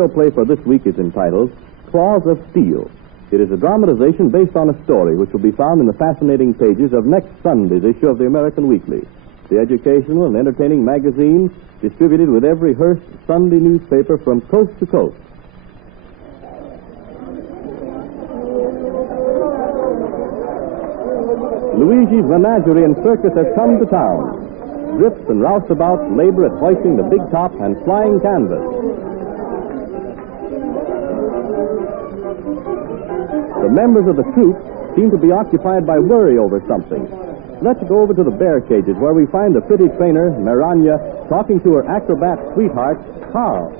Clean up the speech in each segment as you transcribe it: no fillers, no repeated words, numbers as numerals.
radio play for this week is entitled Claws of Steel. It is a dramatization based on a story which will be found in the fascinating pages of next Sunday's issue of the American Weekly, the educational and entertaining magazine distributed with every Hearst Sunday newspaper from coast to coast. Luigi's Menagerie and Circus has come to town. Drips and roustabouts labor at hoisting the big top and flying canvas. The members of the troupe seem to be occupied by worry over something. Let's go over to the bear cages where we find the pretty trainer, Maranya, talking to her acrobat sweetheart, Carl.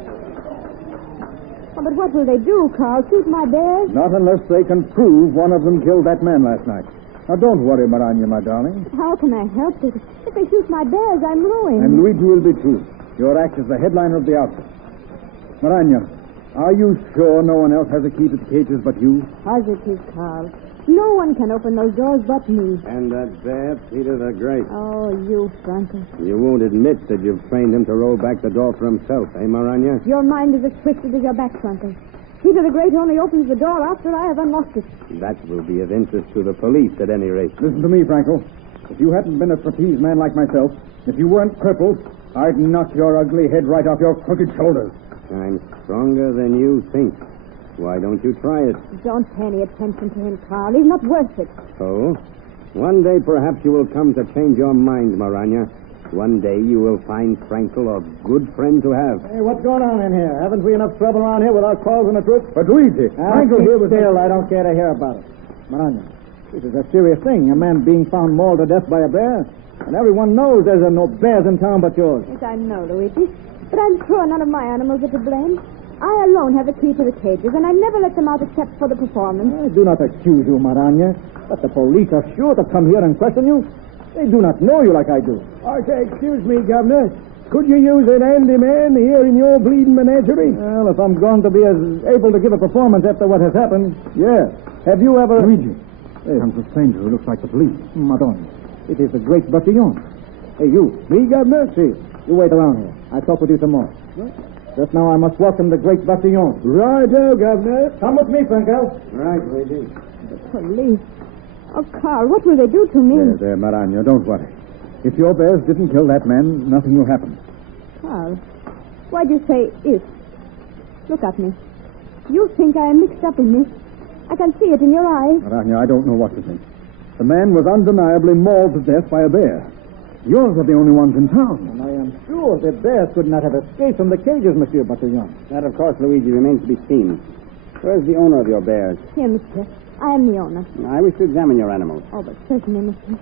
Oh, but what will they do, Carl? Shoot my bears? Not unless they can prove one of them killed that man last night. Now, don't worry, Maranya, my darling. How can I help it? If they shoot my bears, I'm ruined. And Luigi will be too. Your act is the headliner of the outfit. Maranya, are you sure no one else has a key to the cages but you? Positive, Carl. No one can open those doors but me. And that bear, Peter the Great. Oh, you, Francis. You won't admit that you've trained him to roll back the door for himself, eh, Maranya? Your mind is as twisted as your back, Francis. Peter the Great only opens the door after I have unlocked it. That will be of interest to the police, at any rate. Listen to me, Franco. If you hadn't been a trapeze man like myself, if you weren't crippled, I'd knock your ugly head right off your crooked shoulders. I'm stronger than you think. Why don't you try it? Don't pay any attention to him, Carl. He's not worth it. So? One day perhaps you will come to change your mind, Maranya. One day you will find Frankel a good friend to have. Hey, what's going on in here? Haven't we enough trouble around here without calls in the truth? But Luigi, Frankel here was... Still, I don't care to hear about it. Maranya, this is a serious thing. A man being found mauled to death by a bear. And everyone knows there's no bears in town but yours. Yes, I know, Luigi. But I'm sure none of my animals are to blame. I alone have a key to the cages, and I never let them out except for the performance. I do not accuse you, Maranya, but the police are sure to come here and question you. They do not know you like I do. Excuse me, Governor. Could you use an handyman here in your bleeding menagerie? Well, if I'm going to be as able to give a performance after what has happened, yes. Have you ever... Luigi, there comes a stranger who looks like the police. Madonna, it is the great Butillon. Hey, you. Me, Governor? See, you wait around here. I'll talk with you some more. What? Just now I must welcome the great Butillon. Righto, Governor. Come with me, Frankel. Right, Luigi. The police. Oh, Carl, what will they do to me? There, Maranya, don't worry. If your bears didn't kill that man, nothing will happen. Carl, why'd you say if? Look at me. You think I am mixed up in this. I can see it in your eyes. Maranya, I don't know what to think. The man was undeniably mauled to death by a bear. Yours are the only ones in town. And I am sure the bears could not have escaped from the cages, Monsieur Butillon. That, of course, Luigi, remains to be seen. Where's the owner of your bears? Here, monsieur. I am the owner. I wish to examine your animals. Oh, but certainly, monsieur.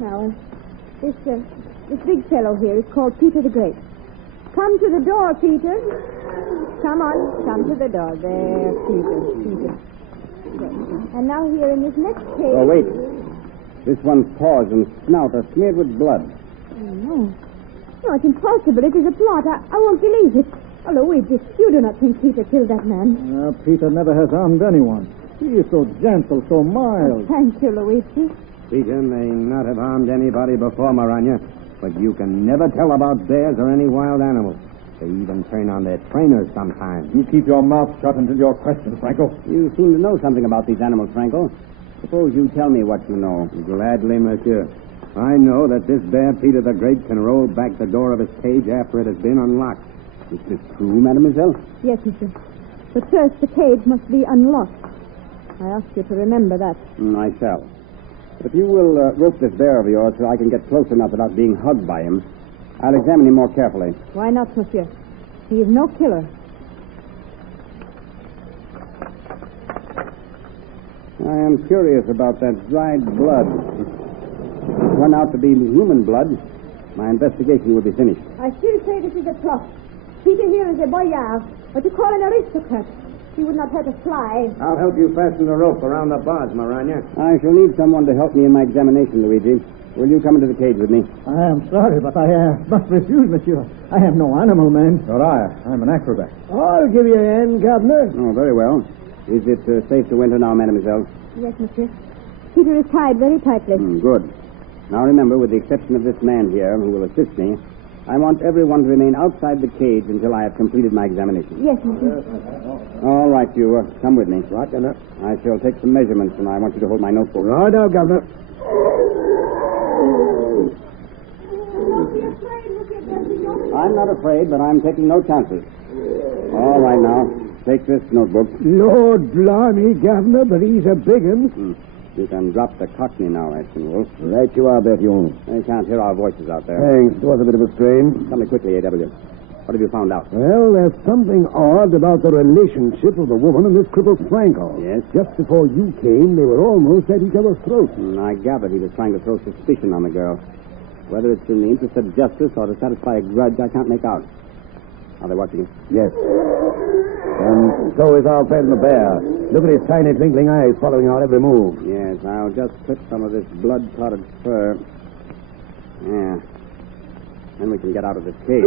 Now, this big fellow here is called Peter the Great. Come to the door, Peter. Come on, come to the door. There, Peter. There. And now here in this next cage... Oh, wait. This one's paws and snout are smeared with blood. Oh, no. No, it's impossible. It is a plot. I won't believe it. Oh, Luigi, you do not think Peter killed that man. Peter never has harmed anyone. He is so gentle, so mild. Thank you, Luigi. Peter may not have harmed anybody before, Maranya, but you can never tell about bears or any wild animals. They even turn on their trainers sometimes. You keep your mouth shut until you're questioned, Franco. You seem to know something about these animals, Franco. Suppose you tell me what you know. Gladly, monsieur. I know that this bear, Peter the Great, can roll back the door of his cage after it has been unlocked. Is this true, mademoiselle? Yes, monsieur. But first, the cage must be unlocked. I ask you to remember that. I shall. But if you will rope this bear of yours so I can get close enough without being hugged by him, I'll examine him more carefully. Why not, monsieur? He is no killer. I am curious about that dried blood. If it turned out to be human blood, my investigation will be finished. I still say this is a plot. Peter here is a boyard, what you call an aristocrat. He would not hurt a fly. I'll help you fasten the rope around the bars, Maranya. I shall need someone to help me in my examination, Luigi. Will you come into the cage with me? I am sorry, but I must refuse, monsieur. I am no animal man. Nor I. I'm an acrobat. I'll give you a hand, Governor. Oh, very well. Is it safe to enter now, mademoiselle? Yes, monsieur. Peter is tied very tightly. Good. Now remember, with the exception of this man here, who will assist me, I want everyone to remain outside the cage until I have completed my examination. Yes, monsieur. All right, you come with me. Right, Governor. I shall take some measurements, and I want you to hold my notebook. Right now, Governor. I'm not afraid, but I'm taking no chances. All right, now, take this notebook. Lord blimey, Governor, but he's a big un. You can drop the cockney now, Ashton Wolf. Right you are, Bertillon. They can't hear our voices out there. Thanks. It was a bit of a strain. Tell me quickly, A.W. What have you found out? Well, there's something odd about the relationship of the woman and this crippled Franco. Yes? Just before you came, they were almost at each other's throats. I gathered he was trying to throw suspicion on the girl. Whether it's in the interest of justice or to satisfy a grudge, I can't make out. Are they watching you? Yes. And so is our friend the bear. Look at his tiny twinkling eyes following our every move. Yes, I'll just clip some of this blood-clotted fur. Yeah. Then we can get out of this cage.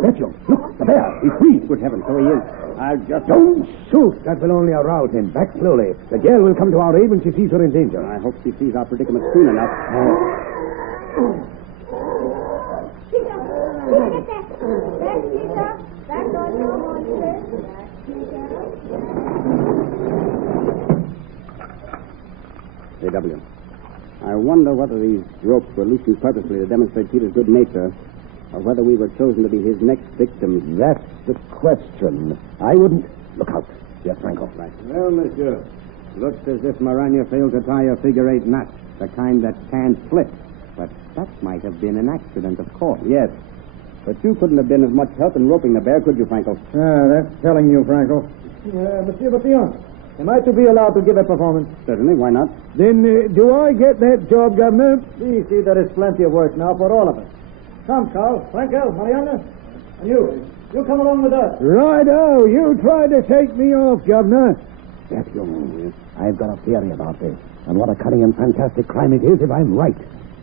Mitchell, look, the bear. He's free. Good heavens, so he is. I'll just... Don't shoot. That will only arouse him. Back slowly. The girl will come to our aid when she sees her in danger. I hope she sees our predicament soon enough. Peter, get that. That's Peter. That's all your monster. A.W. I wonder whether these ropes were loosened purposely to demonstrate Peter's good nature, or whether we were chosen to be his next victims. That's the question. I wouldn't... Look out. Yes, Franco. Right. Well, monsieur, looks as if Maranya failed to tie a figure-8 knot, the kind that can't slip. But that might have been an accident, of course. Yes. But you couldn't have been of much help in roping the bear, could you, Franco? That's telling you, Franco. Monsieur Bertillon, am I to be allowed to give a performance? Certainly, why not? Then do I get that job, Governor? We see there is plenty of work now for all of us. Come, Carl, Franco, Mariana, and you come along with us. Righto, you tried to take me off, Governor. Yes, you. I've got a theory about this, and what a cunning and fantastic crime it is if I'm right.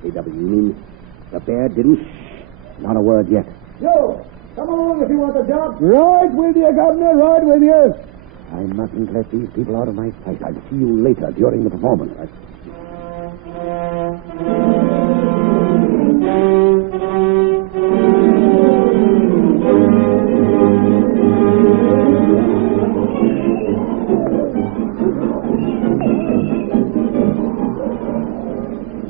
A.W., you mean the bear didn't... Not a word yet. You, come along if you want the job. Right with you, Governor, right with you. I mustn't let these people out of my sight. I'll see you later during the performance.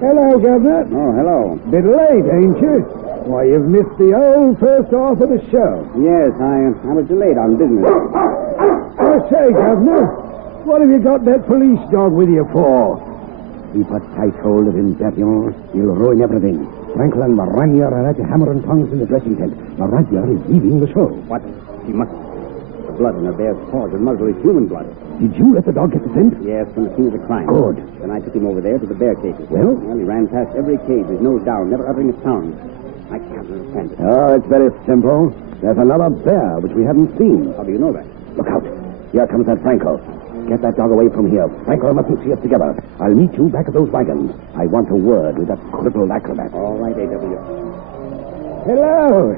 Hello, Governor. Oh, hello. Bit late, ain't you? Why, you've missed the whole first half of the show. Yes, I was delayed on business. I say, Governor, what have you got that police dog with you for? Keep a tight hold of him, Bertillon. He'll ruin everything. Franklin and Maranya are at the hammer and tongs in the dressing tent. Maranya is leaving the show. What? She must... The blood in her bear's paws and muzzle is human blood. Did you let the dog get the scent? Yes, from the scene of the crime. Good. Then I took him over there to the bear cages. Well? Well, he ran past every cage, his nose down, never uttering a sound. I can't understand it. Oh, it's very simple. There's another bear which we haven't seen. How do you know that? Look out. Here comes that Franco. Get that dog away from here. Franco mustn't see us together. I'll meet you back at those wagons. I want a word with that crippled acrobat. All right, A.W. Hello,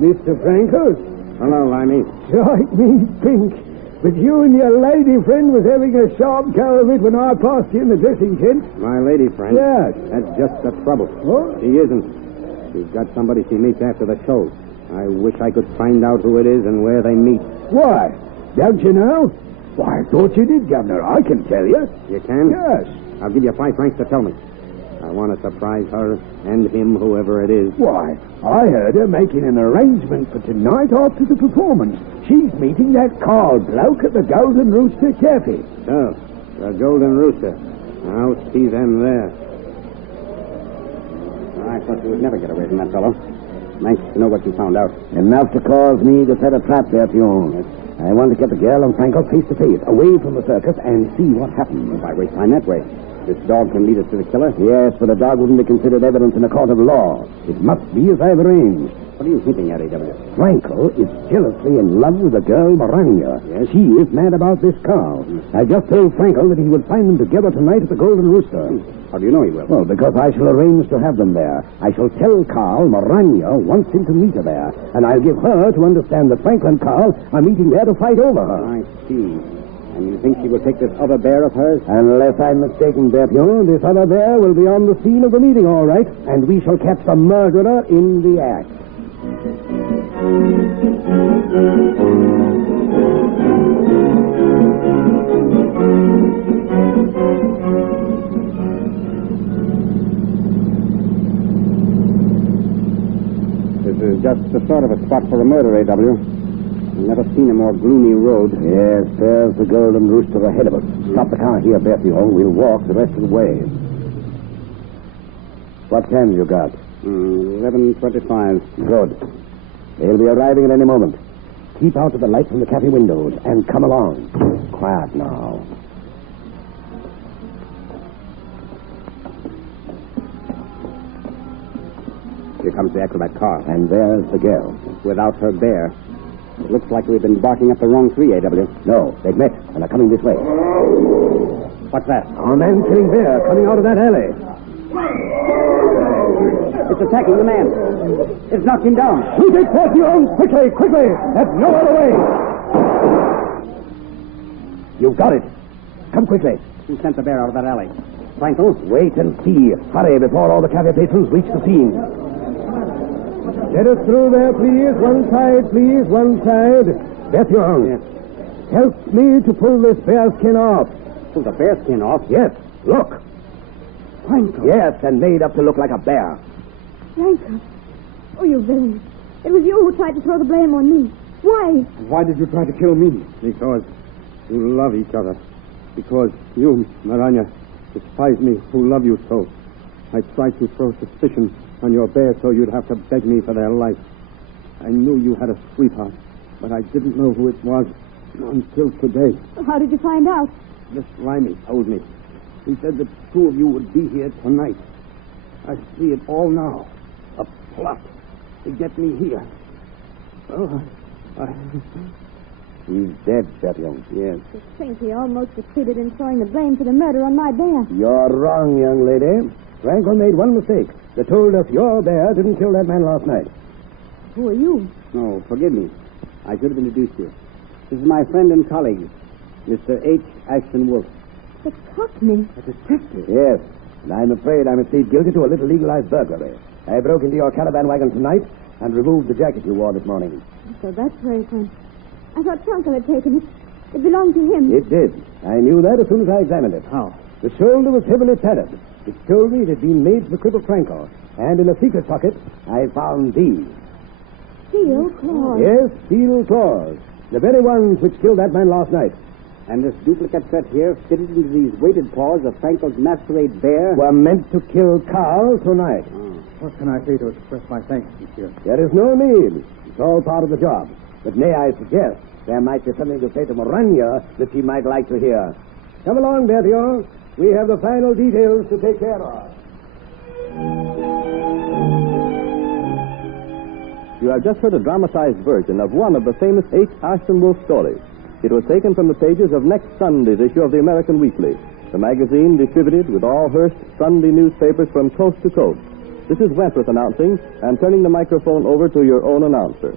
Mr. Franco. Hello, Limey. Strike me pink. But you and your lady friend was having a sharp go of it when I passed you in the dressing tent. My lady friend? Yes. That's just the trouble. What? She isn't. She's got somebody she meets after the show. I wish I could find out who it is and where they meet. Why? Don't you know? Why, I thought you did, Governor. I can tell you. You can? Yes. I'll give you 5 francs to tell me. I want to surprise her and him, whoever it is. Why, I heard her making an arrangement for tonight after the performance. She's meeting that Carl bloke at the Golden Rooster Cafe. So, the Golden Rooster. I'll see them there. I thought you would never get away from that fellow. Nice to know what you found out. Enough to cause me to set a trap there, Pion. I want to get the girl and Franco face to face, away from the circus, and see what happens. If I waste time that way, this dog can lead us to the killer? Yes, but a dog wouldn't be considered evidence in a court of law. It must be as I've arranged. What are you hinting at, A.W.? Franco is jealously in love with the girl Maranya. Yes? She is mad about this Carl. I just told Franco that he would find them together tonight at the Golden Rooster. How do you know he will? Well, because I shall arrange to have them there. I shall tell Carl Maranya wants him to meet her there, and I'll give her to understand that Frank and Carl are meeting there to fight over her. I see. And you think she will take this other bear of hers? Unless I'm mistaken, Berthiaume, this other bear will be on the scene of the meeting, all right, and we shall catch the murderer in the act. This is just the sort of a spot for a murder, A.W. I've never seen a more gloomy road. Yes, there's the Golden Rooster ahead of us. Stop the car here, Berthiaume. We'll walk the rest of the way. What time you got? 11:25. Good. They'll be arriving at any moment. Keep out of the light from the cafe windows and come along. Quiet now. Here comes the acrobat car. And there's the girl. Without her bear. It looks like we've been barking up the wrong tree, A.W. No, they've met and are coming this way. What's that? Our man-killing bear coming out of that alley. It's attacking the man. It's knocked him down. Shoot it, Berthiaume! Quickly, quickly! There's no other way! You've got it. Come quickly. Who sent the bear out of that alley? Frankel? Wait and see. Hurry before all the cafe patrons reach the scene. Let us through there, please. One side, please. One side. Berthiaume. Yes. Help me to pull this bearskin off. Pull the bear skin off? Yes, look. Frankel? Yes, and made up to look like a bear. Franco. Oh, you villain. It was you who tried to throw the blame on me. Why? Why did you try to kill me? Because you love each other. Because you, Maranya, despise me who love you so. I tried to throw suspicion on your bear so you'd have to beg me for their life. I knew you had a sweetheart, but I didn't know who it was until today. How did you find out? Miss Limey told me. He said that two of you would be here tonight. I see it all now. A plot to get me here. Oh, He's dead, Berthiaume. Yes. To think he almost succeeded in throwing the blame for the murder on my bear. You're wrong, young lady. Franco made one mistake. They told us your bear didn't kill that man last night. Who are you? No, forgive me. I should have introduced you. This is my friend and colleague, Mr. H. Ashton Wolf. The Cockney. A detective? Yes, and I'm afraid I must plead guilty to a little legalized burglary. I broke into your caravan wagon tonight and removed the jacket you wore this morning. So that's where it went. I thought Franco had taken it. It belonged to him. It did. I knew that as soon as I examined it. How? The shoulder was heavily padded. It told me it had been made for the crippled Franco. And in a secret pocket, I found these. Steel claws. Yes, steel claws. The very ones which killed that man last night. And this duplicate set here fitted into these weighted paws of Frankel's masquerade bear? Were meant to kill Carl tonight. What can I say to express my thanks, monsieur? There is no need. It's all part of the job. But may I suggest there might be something to say to Moranya that she might like to hear. Come along, Berthiaume. We have the final details to take care of. You have just heard a dramatized version of one of the famous H. Ashton Wolf stories. It was taken from the pages of next Sunday's issue of the American Weekly, the magazine distributed with all Hearst Sunday newspapers from coast to coast. This is Wentworth announcing and turning the microphone over to your own announcer.